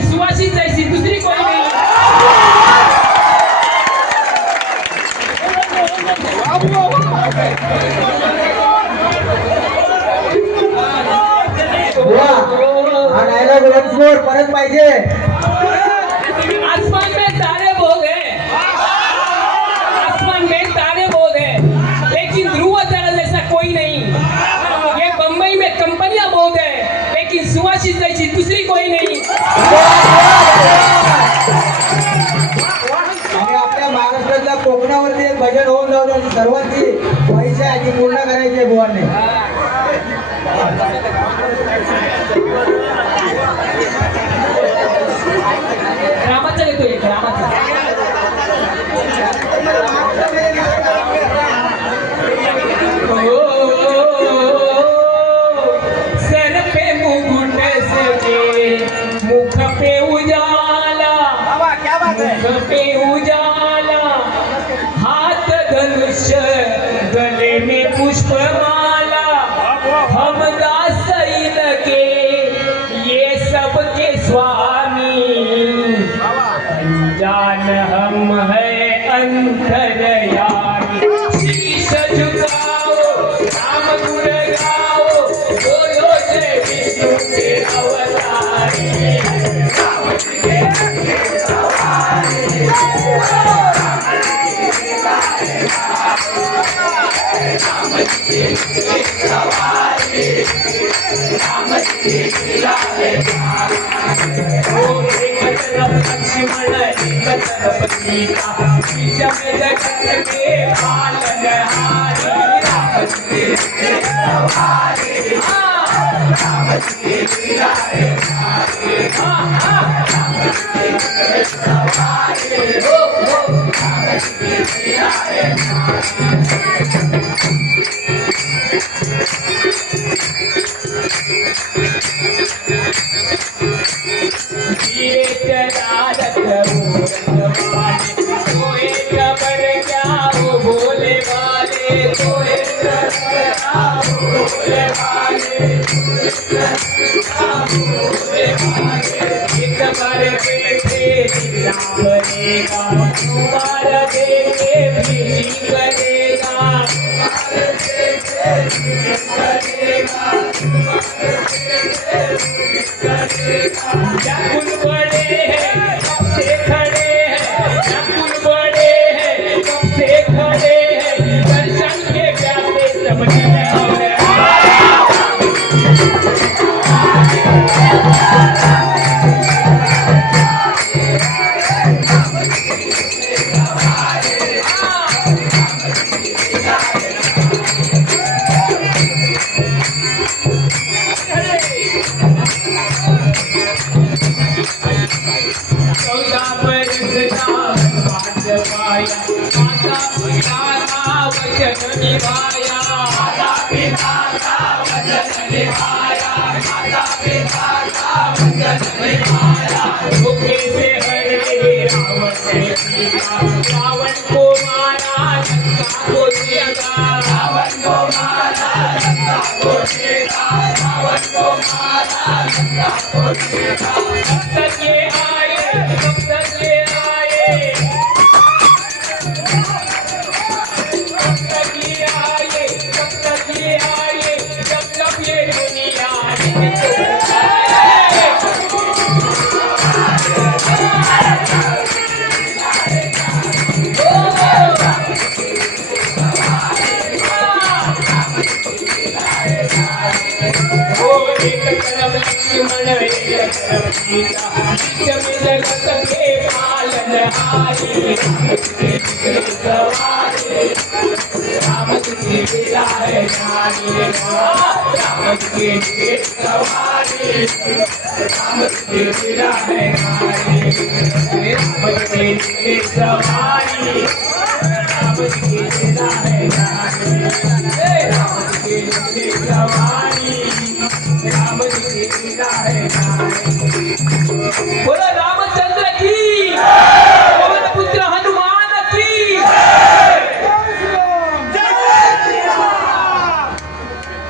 लेकिन सुवासित जैसी दूसरी कोई नहीं। हा डायलॉग वन्स परत पाहिजे। आसमान में तारे बहुत है, आसमान में तारे बहुत है, लेकिन ध्रुव तारा जैसा कोई नहीं। ये बम्बई में कंपनियां बहुत है, लेकिन सुवासित जैसी दूसरी कोई नहीं। आणि आपल्या महाराष्ट्रातल्या कोकणावरती एक भजन होऊन जाऊ दे, सर्वांची व्हायची आहे ती पूर्ण करायची आहे बुवाने। रामाचा येतो एक रामाचा। सर पे मुकुट सजे, मुख पे उजाला, मुख पे उजाला, हाथ धनुष्य, गले में पुष्पमाला, हम दास इनके ये सबके स्वामी, जान हम है अंतरयामी। शीश झुकाओ, राम गुण गाओ, बोलो जय विष्णु के अवतारी। राम जी के सवारी, राम जी के सवारी, राम जी एक तरफ लक्ष्मण, एक तरफ सीता, बीच में जगत के पालनहारी। राम जी के सवारी, राम जी के सवारी, राम जी के सवारी, राम जी के तुम्हारा देखे भी करेगा, क्या कुल बड़े हैं कब से खड़े हैं, क्या कुल बड़े हैं कब से खड़े हैं, दर्शन के प्यासे सब रावण को मारा, लंका को त्यागा, रावण को मारा, लंका को त्यागा, रावण को मारा, लंका को त्यागा। कब तक ये आए, कब तक ये आए, कब तक ये आए, कब तक ये आए, जब जब ये दुनिया लक्ष्मण, एक तरफ सीता, बीच में जगत के पालनहारी। सवारी, राम जी मिला है जानी, राम जी सवारी, राम जी मिला है जानी, राम जी सवारी, राम जी मिला है जानी, राम जी सवारी, राम जी मिला है जानी।